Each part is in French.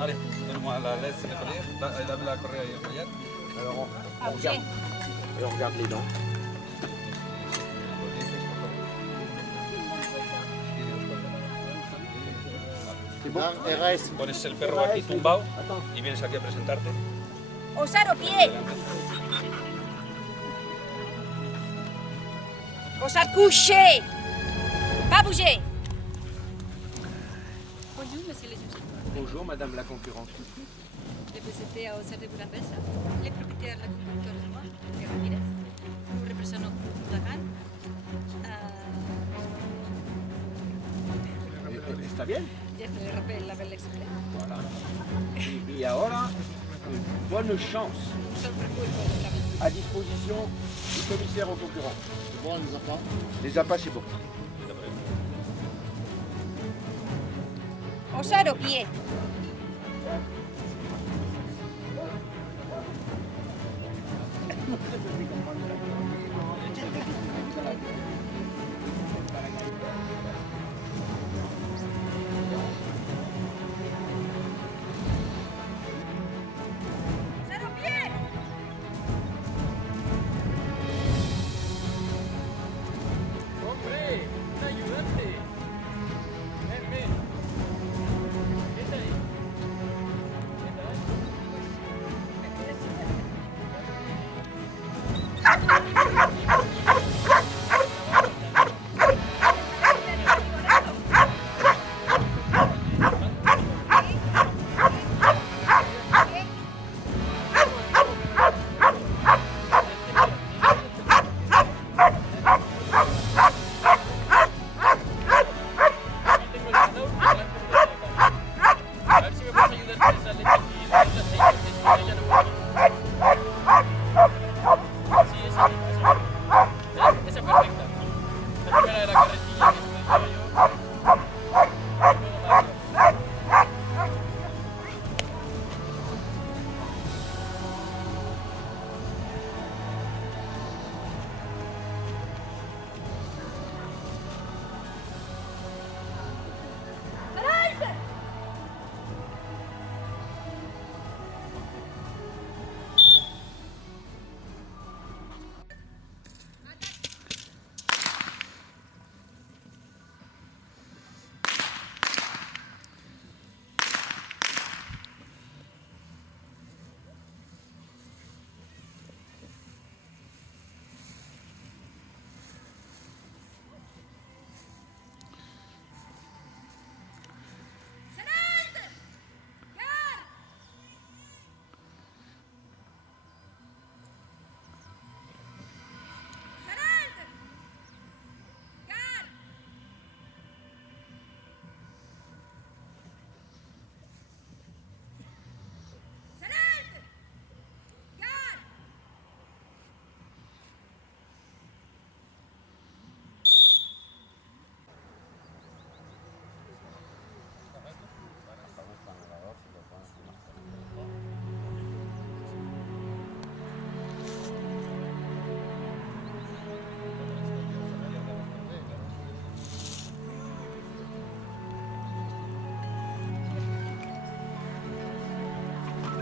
Allez, donne-moi la laisse, la correa et le collier. Alors Ah, ok. on regarde les dents. C'est bon. RS. Pones el perro aquí tumbado y vienes aquí a presentarte. Osar au pied. Osar couché. Pas bouger. Bonjour, monsieur le juge. Bonjour, madame la concurrente. Je vous étais à Osar de Budapest. Les propriétaires de l'agriculteur de moi, de Ramirez. Nous représentons Huracán. ¿Está bien? Ya se le rappelle la belle exprès. Voilà. Y ahora, bonne chance. Son parcours pour le travail. À disposition du commissaire aux concurrents. C'est bon, les appâts? Les appâts, c'est bon. Osar au pied. Osar au pied. ¡Hombre! ¡Un ayudante! ¡Ven, ven! Siéntate. Aquí tengo el ganador, a ver si me puedes ayudar con esa leche y esa aceite, que si no ya no voy a Sí, esa misma, esa misma. Esa perfecta. La primera de la carretilla que estoy yo.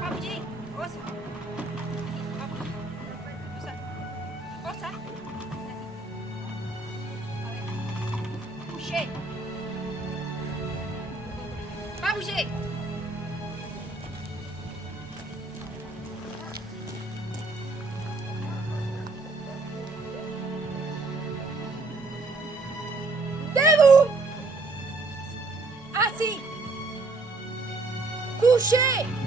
Pas bouger. Osar. Osar. Osar. Couché. Pas bouger. Debout. Assis. Couché.